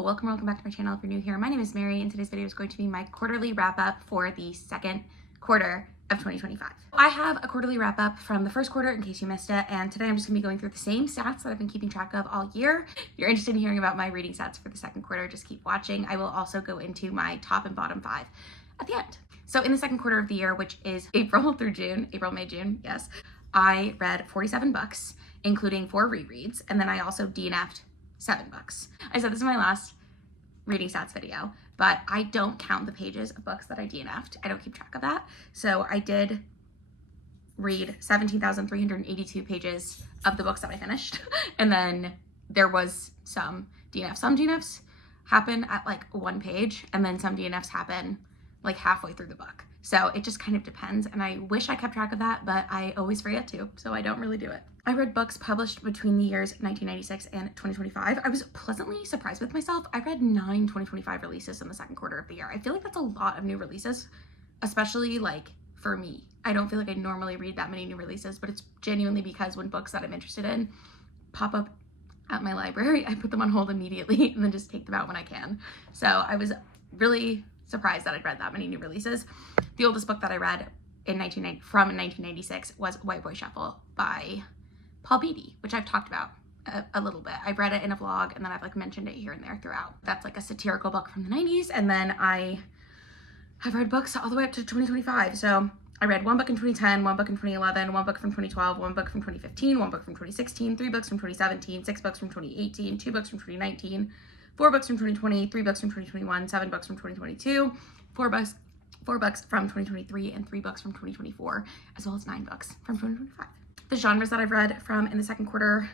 Hello, welcome back to my channel if you're new here. My name is Mary and today's video is going to be my quarterly wrap up for the second quarter of 2025. I have a quarterly wrap up from the first quarter in case you missed it, and today I'm just gonna be going through the same stats that I've been keeping track of all year. If you're interested in hearing about my reading stats for the second quarter, just keep watching. I will also go into my top and bottom 5 at the end. So in the second quarter of the year, which is April, May, June, yes, I read 47 books, including 4 rereads, and then I also DNF'd 7 books. I said this is my last reading stats video, but I don't count the pages of books that I DNF'd. I don't keep track of that. So I did read 17,382 pages of the books that I finished. And then there was some DNFs. Some DNFs happen at like 1 page, and then some DNFs happen like halfway through the book. So it just kind of depends, and I wish I kept track of that, but I always forget to, so I don't really do it. I read books published between the years 1996 and 2025. I was pleasantly surprised with myself. I read 9 2025 releases in the second quarter of the year. I feel like that's a lot of new releases, especially like for me. I don't feel like I normally read that many new releases, but it's genuinely because when books that I'm interested in pop up at my library, I put them on hold immediately and then just take them out when I can. So I was really surprised that I'd read that many new releases. The oldest book that I read from 1996 was White Boy Shuffle by Paul Beatty, which I've talked about a little bit. I've read it in a vlog and then I've like mentioned it here and there throughout. That's like a satirical book from the 90s, and then I have read books all the way up to 2025. So I read 1 book in 2010, 1 book in 2011, 1 book from 2012, 1 book from 2015, 1 book from 2016, 3 books from 2017, 6 books from 2018, 2 books from 2019, 4 books from 2020, 3 books from 2021, 7 books from 2022, 4 books from 2023, and 3 books from 2024, as well as 9 books from 2025. The genres that I've read from in the second quarter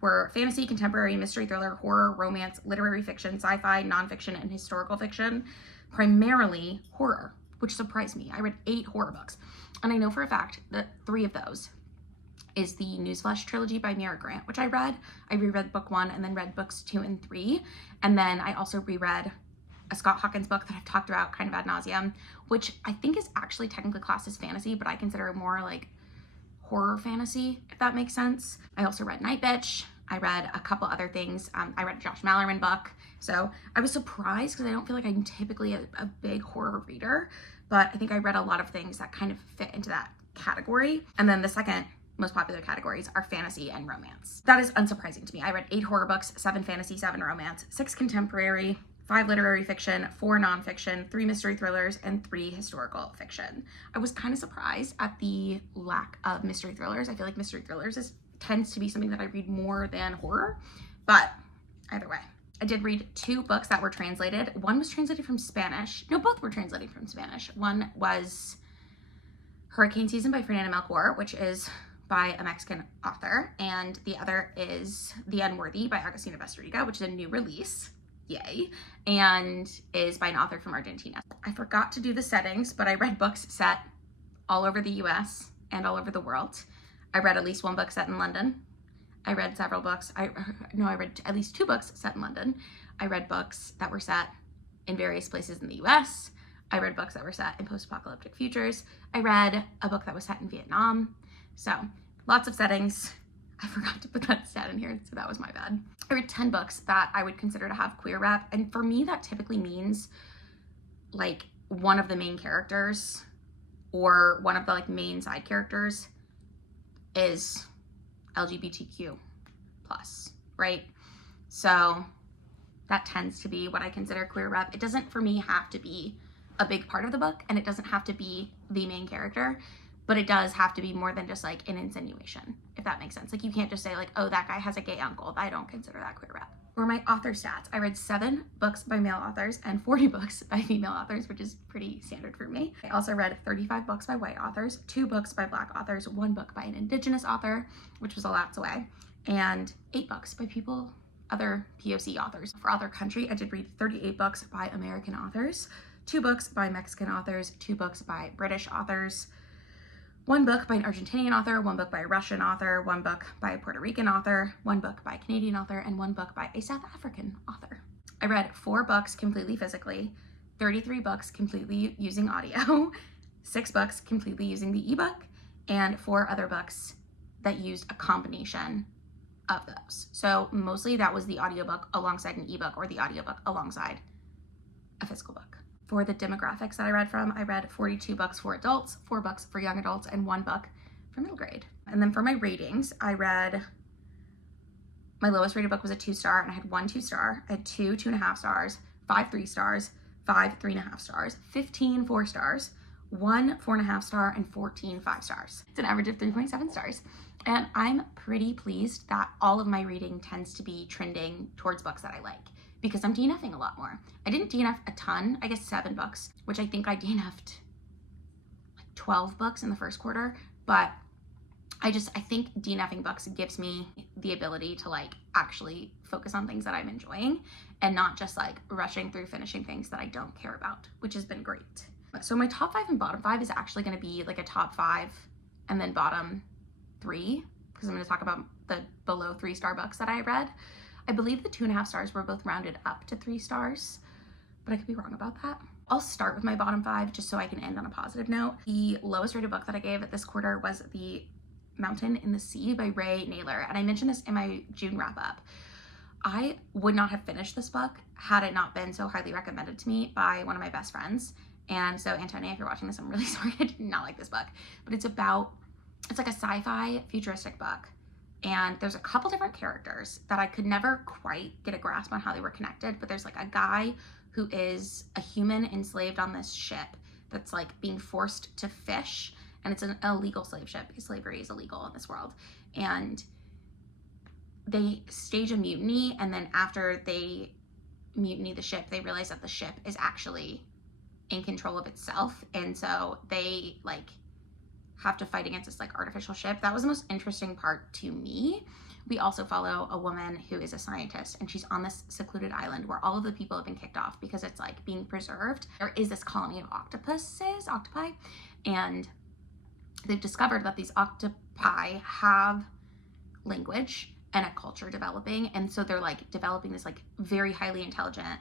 were fantasy, contemporary, mystery, thriller, horror, romance, literary fiction, sci-fi, nonfiction, and historical fiction, primarily horror, which surprised me. I read 8 horror books, and I know for a fact that 3 of those is the Newsflesh trilogy by Mira Grant, which I read. I reread book 1 and then read books 2 and 3. And then I also reread a Scott Hawkins book that I've talked about kind of ad nauseum, which I think is actually technically classed as fantasy, but I consider it more like horror fantasy, if that makes sense. I also read Night Bitch. I read a couple other things. I read a Josh Malerman book. So I was surprised because I don't feel like I'm typically a big horror reader, but I think I read a lot of things that kind of fit into that category. And then the second most popular categories are fantasy and romance. That is unsurprising to me. I read 8 horror books, 7 fantasy, 7 romance, 6 contemporary, 5 literary fiction, 4 nonfiction, 3 mystery thrillers, and 3 historical fiction. I was kind of surprised at the lack of mystery thrillers. I feel like mystery thrillers tends to be something that I read more than horror, but either way. I did read 2 books that were translated. One was translated from Spanish. No, both were translated from Spanish. One was Hurricane Season by Fernanda Melchor, which is by a Mexican author, and the other is The Unworthy by Agustina Bastarriga, which is a new release, yay, and is by an author from Argentina. I forgot to do the settings, but I read books set all over the US and all over the world. I read at least 1 book set in London. I read several books. I read at least 2 books set in London. I read books that were set in various places in the US. I read books that were set in post-apocalyptic futures. I read a book that was set in Vietnam. So lots of settings. I forgot to put that stat in here, so that was my bad. I read 10 books that I would consider to have queer rep, and for me that typically means like one of the main characters or one of the like main side characters is LGBTQ plus, right? So that tends to be what I consider queer rep. It doesn't for me have to be a big part of the book, and it doesn't have to be the main character, but it does have to be more than just like an insinuation, if that makes sense. Like you can't just say like, oh, that guy has a gay uncle. I don't consider that queer rep. For my author stats, I read 7 books by male authors and 40 books by female authors, which is pretty standard for me. I also read 35 books by white authors, 2 books by Black authors, 1 book by an Indigenous author, which was Alat's Way, and 8 books by other POC authors. For other country, I did read 38 books by American authors, 2 books by Mexican authors, 2 books by British authors, 1 book by an Argentinian author, 1 book by a Russian author, 1 book by a Puerto Rican author, 1 book by a Canadian author, and 1 book by a South African author. I read 4 books completely physically, 33 books completely using audio, 6 books completely using the ebook, and 4 other books that used a combination of those. So mostly that was the audiobook alongside an ebook or the audiobook alongside a physical book. For the demographics that I read from, I read 42 books for adults, 4 books for young adults, and 1 book for middle grade. And then for my ratings, my lowest rated book was a 2-star, and I had 1 2-star. I had 2 2.5 stars, 5 3 stars, 5 3.5 stars, 15 4 stars, 1 4.5 star, and 14 5 stars. It's an average of 3.7 stars. And I'm pretty pleased that all of my reading tends to be trending towards books that I like, because I'm DNFing a lot more. I didn't DNF a ton, I guess 7 books, which I think I DNF'd like 12 books in the first quarter, but I think DNFing books gives me the ability to like actually focus on things that I'm enjoying and not just like rushing through finishing things that I don't care about, which has been great. So my top 5 and bottom 5 is actually going to be like a top 5 and then bottom 3, because I'm going to talk about the below 3-star books that I read. I believe the 2.5 stars were both rounded up to 3 stars, but I could be wrong about that. I'll start with my bottom 5 just so I can end on a positive note. The lowest rated book that I gave this quarter was The Mountain in the Sea by Ray Naylor, and I mentioned this in my June wrap up. I would not have finished this book had it not been so highly recommended to me by one of my best friends. And so Antonia, if you're watching this, I'm really sorry I did not like this book, but it's like a sci-fi futuristic book, and there's a couple different characters that I could never quite get a grasp on how they were connected, but there's like a guy who is a human enslaved on this ship that's like being forced to fish, and it's an illegal slave ship because slavery is illegal in this world. And they stage a mutiny, and then after they mutiny the ship, they realize that the ship is actually in control of itself, and so they like have to fight against this like artificial ship. That was the most interesting part to me. We also follow a woman who is a scientist, and she's on this secluded island where all of the people have been kicked off because it's like being preserved. There is this colony of octopi, and they've discovered that these octopi have language and a culture developing, and so they're like developing this like very highly intelligent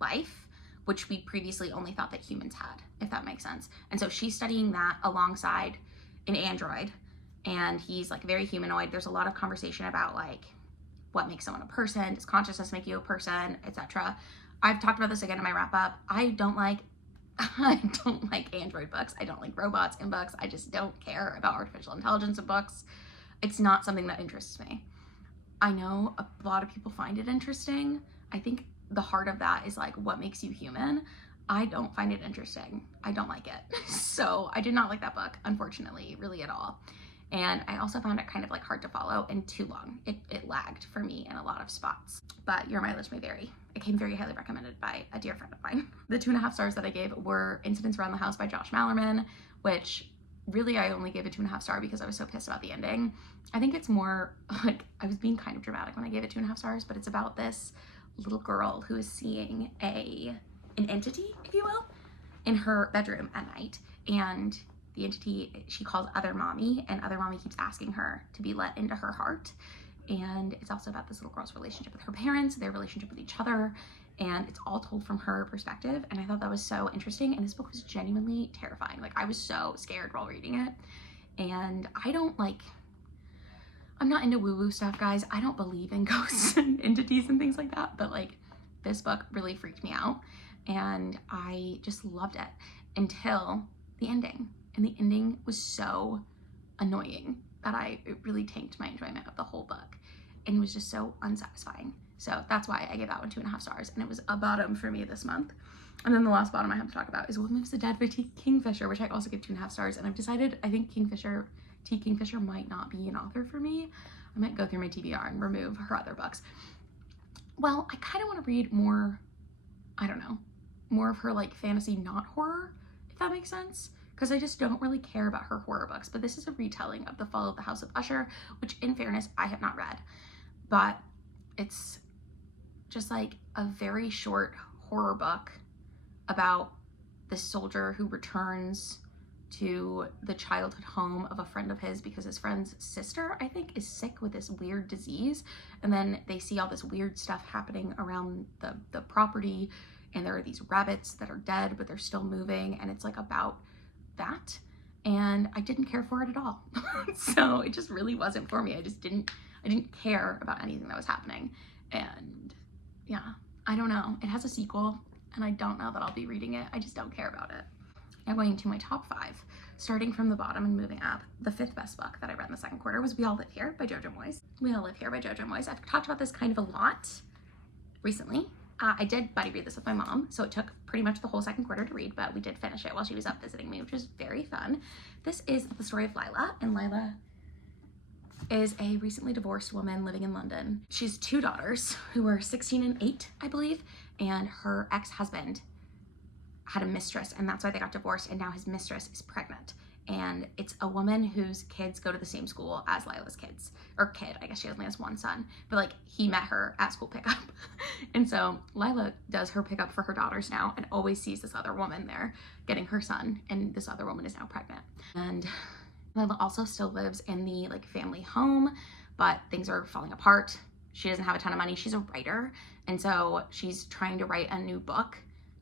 life, which we previously only thought that humans had, if that makes sense. And so she's studying that alongside an android, and he's like very humanoid. There's a lot of conversation about like what makes someone a person, does consciousness make you a person, etc. I've talked about this again in my wrap up. I don't like android books. I don't like robots in books. I just don't care about artificial intelligence in books. It's not something that interests me. I know a lot of people find it interesting. I think the heart of that is like what makes you human. I don't find it interesting. I don't like it. So I did not like that book, unfortunately, really at all. And I also found it kind of like hard to follow and too long. It lagged for me in a lot of spots. But your mileage may vary. It came very highly recommended by a dear friend of mine. The 2.5 stars that I gave were Incidents Around the House by Josh Malerman, which really I only gave a 2.5 star because I was so pissed about the ending. I think it's more like I was being kind of dramatic when I gave it 2.5 stars, but it's about this little girl who is seeing an entity, if you will, in her bedroom at night. And the entity she calls Other Mommy, and Other Mommy keeps asking her to be let into her heart. And it's also about this little girl's relationship with her parents, their relationship with each other, and it's all told from her perspective. And I thought that was so interesting, and this book was genuinely terrifying. Like, I was so scared while reading it. And I'm not into woo-woo stuff, guys. I don't believe in ghosts and entities and things like that, but like this book really freaked me out, and I just loved it until the ending. And the ending was so annoying that it really tanked my enjoyment of the whole book, and was just so unsatisfying. So that's why I gave that one 2.5 stars, and it was a bottom for me this month. And then the last bottom I have to talk about is What Moves the Dead by T. Kingfisher, which I also give 2.5 stars. And I've decided I think T. Kingfisher might not be an author for me. I might go through my TBR and remove her other books. Well, I kind of want to read more, I don't know, more of her like fantasy, not horror, if that makes sense. Because I just don't really care about her horror books. But this is a retelling of The Fall of the House of Usher, which in fairness, I have not read. But it's just like a very short horror book about this soldier who returns to the childhood home of a friend of his because his friend's sister, I think, is sick with this weird disease. And then they see all this weird stuff happening around the property, and there are these rabbits that are dead, but they're still moving, and it's like about that. And I didn't care for it at all. So it just really wasn't for me. I didn't care about anything that was happening. And yeah, I don't know. It has a sequel and I don't know that I'll be reading it. I just don't care about it. Now going to my top 5, starting from the bottom and moving up. The 5th best book that I read in the second quarter was We All Live Here by Jojo Moyes. We All Live Here by Jojo Moyes. I've talked about this kind of a lot recently. I did buddy read this with my mom, so it took pretty much the whole second quarter to read, but we did finish it while she was up visiting me, which was very fun. This is the story of Lila, and Lila is a recently divorced woman living in London. She has 2 daughters who are 16 and 8, I believe, and her ex-husband had a mistress, and that's why they got divorced, and now his mistress is pregnant. And it's a woman whose kids go to the same school as Lila's kids, or kid, I guess she only has one son, but like he met her at school pickup. And so Lila does her pickup for her daughters now and always sees this other woman there getting her son, and this other woman is now pregnant. And Lila also still lives in the like family home, but things are falling apart. She doesn't have a ton of money. She's a writer, and so she's trying to write a new book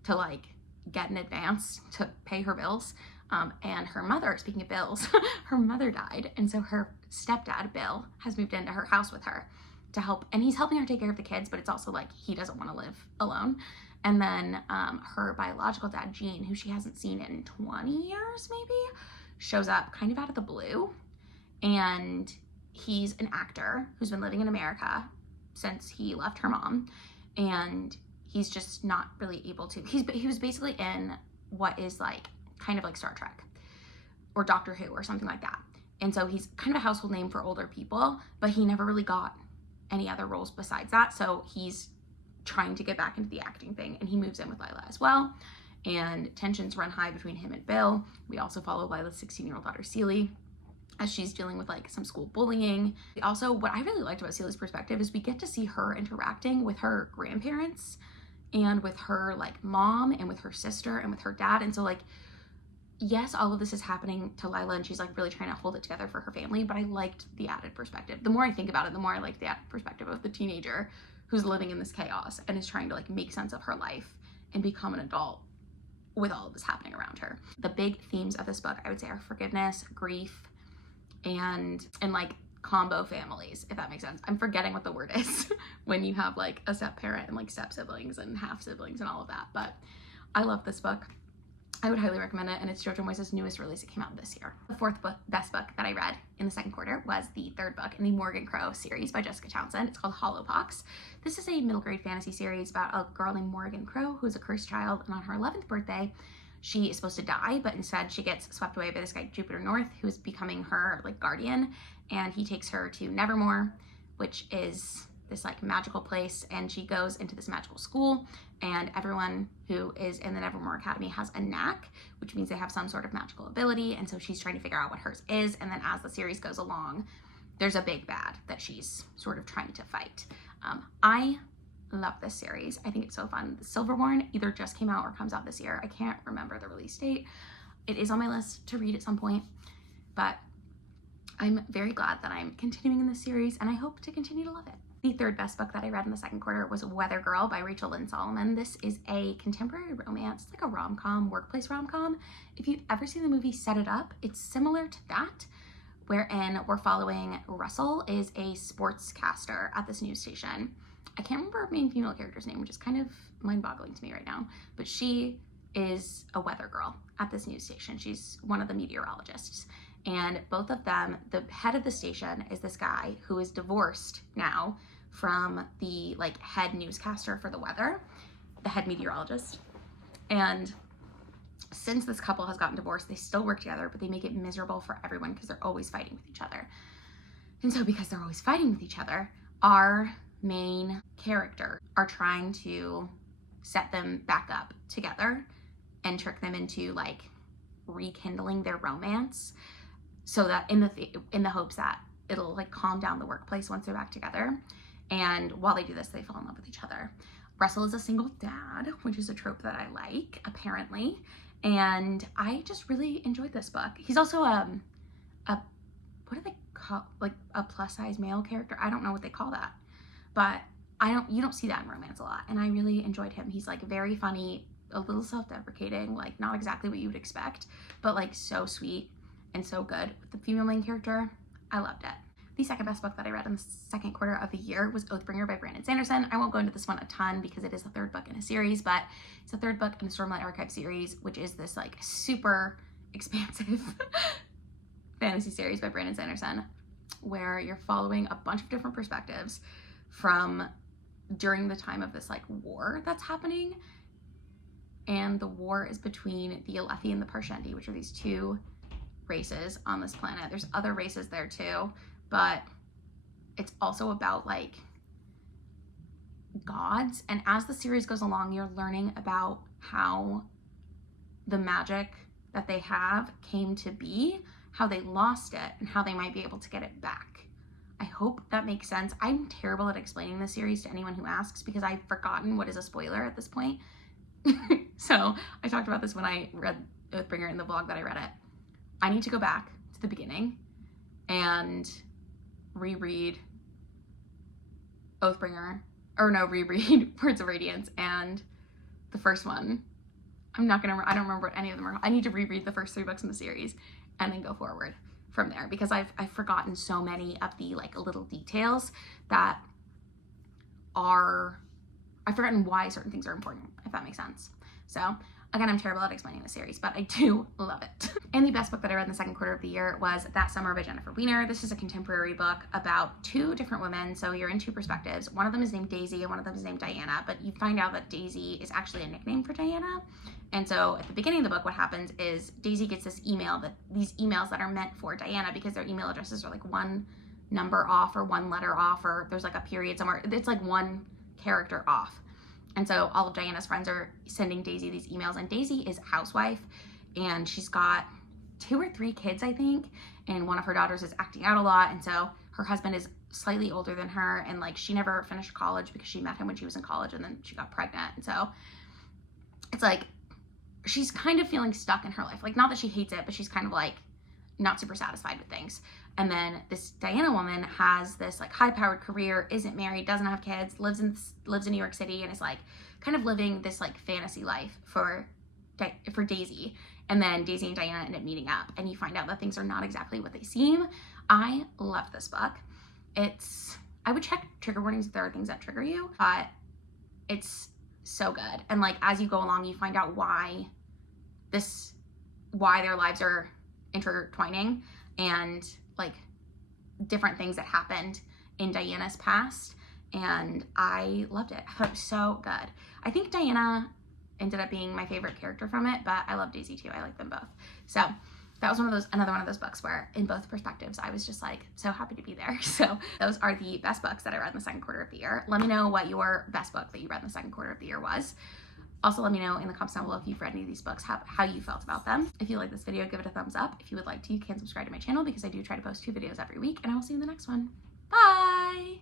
to like get an advance to pay her bills. And her mother, speaking of bills, her mother died. And so her stepdad, Bill, has moved into her house with her to help. And he's helping her take care of the kids, but it's also like he doesn't want to live alone. And then her biological dad, Gene, who she hasn't seen in 20 years maybe, shows up kind of out of the blue. And he's an actor who's been living in America since he left her mom. And he's just not really able to. He was basically in what is like kind of like Star Trek or Doctor Who or something like that. And so he's kind of a household name for older people, but he never really got any other roles besides that. So he's trying to get back into the acting thing, and he moves in with Lila as well. And tensions run high between him and Bill. We also follow Lila's 16-year-old daughter, Celie, as she's dealing with like some school bullying. Also, what I really liked about Celie's perspective is we get to see her interacting with her grandparents and with her like mom and with her sister and with her dad. And so like, yes, all of this is happening to Lila and she's like really trying to hold it together for her family, but I liked the added perspective. The more I think about it, the more I like the added perspective of the teenager who's living in this chaos and is trying to like make sense of her life and become an adult with all of this happening around her. The big themes of this book, I would say, are forgiveness, grief, and like combo families, if that makes sense. I'm forgetting what the word is when you have like a step parent and like step siblings and half siblings and all of that, but I love this book. I would highly recommend it, and it's Jojo Moyes' newest release. It came out this year. The 4th best book that I read in the second quarter was the 3rd book in the Morgan Crow series by Jessica Townsend. It's called Hollowpox. This is a middle grade fantasy series about a girl named Morgan Crow who's a cursed child, and on her 11th birthday, she is supposed to die, but instead she gets swept away by this guy, Jupiter North, who's becoming her like guardian, and he takes her to Nevermore, which is this like magical place, and she goes into this magical school, and everyone who is in the Nevermore Academy has a knack, which means they have some sort of magical ability, and so she's trying to figure out what hers is, and then as the series goes along, there's a big bad that she's sort of trying to fight. I love this series. I think it's so fun. Silverborn either just came out or comes out this year. I can't remember the release date. It is on my list to read at some point, but I'm very glad that I'm continuing in this series, and I hope to continue to love it. The 3rd best book that I read in the second quarter was Weather Girl by Rachel Lynn Solomon. This is a contemporary romance, like a rom-com, workplace rom-com. If you've ever seen the movie Set It Up, it's similar to that, wherein we're following Russell is a sportscaster at this news station. I can't remember her main female character's name, which is kind of mind-boggling to me right now, but she is a weather girl at this news station. She's one of the meteorologists. And both of them, the head of the station is this guy who is divorced now from the like head newscaster for the weather, the head meteorologist. And since this couple has gotten divorced, they still work together, but they make it miserable for everyone because they're always fighting with each other. And so because they're always fighting with each other, our main character are trying to set them back up together and trick them into like rekindling their romance, so that in the hopes that it'll like calm down the workplace once they're back together. And while they do this, they fall in love with each other. Russell is a single dad, which is a trope that I like, apparently. And I just really enjoyed this book. He's also a what do they call, like a plus size male character? I don't know what they call that, but you don't see that in romance a lot. And I really enjoyed him. He's like very funny, a little self-deprecating, like not exactly what you would expect, but like so sweet and so good with the female main character. I loved it. The second best book that I read in the second quarter of the year was Oathbringer by Brandon Sanderson. I won't go into this one a ton because it is the third book in a series, but it's the third book in the Stormlight Archive series, which is this like super expansive fantasy series by Brandon Sanderson, where you're following a bunch of different perspectives from during the time of this like war that's happening. And the war is between the Alethi and the Parshendi, which are these two races on this planet. There's other races there too, but it's also about like gods. And as the series goes along, you're learning about how the magic that they have came to be, how they lost it, and how they might be able to get it back. I hope that makes sense. I'm terrible at explaining this series to anyone who asks because I've forgotten what is a spoiler at this point. So I talked about this when I read Oathbringer in the vlog that I read it. I need to go back to the beginning and reread reread Words of Radiance and the first one. I don't remember what any of them are. I need to reread the first 3 books in the series and then go forward from there because I've forgotten so many of the like little details that I've forgotten why certain things are important, if that makes sense. So again, I'm terrible at explaining the series, but I do love it. And the best book that I read in the second quarter of the year was That Summer by Jennifer Weiner. This is a contemporary book about 2 different women. So you're in 2 perspectives. One of them is named Daisy and one of them is named Diana, but you find out that Daisy is actually a nickname for Diana. And so at the beginning of the book, what happens is Daisy gets these emails that are meant for Diana because their email addresses are like 1 number off or 1 letter off, or there's like a period somewhere. It's like 1 character off. And so all of Diana's friends are sending Daisy these emails, and Daisy is a housewife and she's got 2 or 3 kids, I think, and one of her daughters is acting out a lot. And so her husband is slightly older than her, and like she never finished college because she met him when she was in college and then she got pregnant. And so it's like she's kind of feeling stuck in her life. Like, not that she hates it, but she's kind of like not super satisfied with things. And then this Diana woman has this like high-powered career, isn't married, doesn't have kids, lives in New York City, and is like kind of living this like fantasy life for Daisy. And then Daisy and Diana end up meeting up, and you find out that things are not exactly what they seem. I love this book. I would check trigger warnings if there are things that trigger you, but it's so good. And like as you go along, you find out why their lives are intertwining and like different things that happened in Diana's past. And I loved it. I thought it was so good. I think Diana ended up being my favorite character from it, but I love Daisy too. I like them both. So that was another one of those books where in both perspectives, I was just like so happy to be there. So those are the best books that I read in the second quarter of the year. Let me know what your best book that you read in the second quarter of the year was. Also, let me know in the comments down below if you've read any of these books, how you felt about them. If you like this video, give it a thumbs up. If you would like to, you can subscribe to my channel because I do try to post 2 videos every week, and I will see you in the next one. Bye!